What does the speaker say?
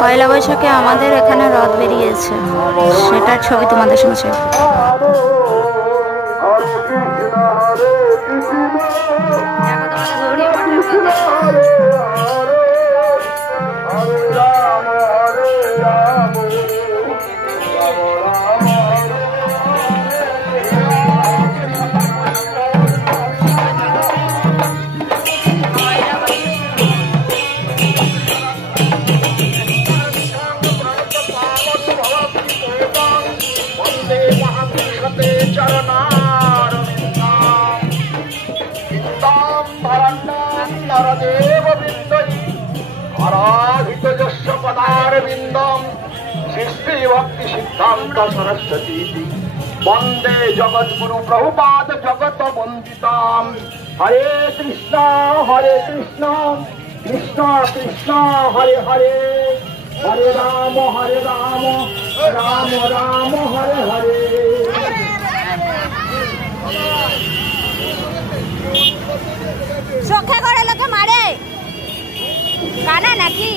পয়লা বৈশাখে আমাদের এখানে রথ বেরিয়েছে, সেটার ছবি তোমাদের সঙ্গে। भक्ति सिद्धांत सरस्वती वंदे जगद्गुरु प्रभुपाद जगत वंदिताम। हरे कृष्ण कृष्ण कृष्ण हरे हरे, हरे राम राम राम हरे हरे। চোখে করে লোকে মারে কানা নাকি?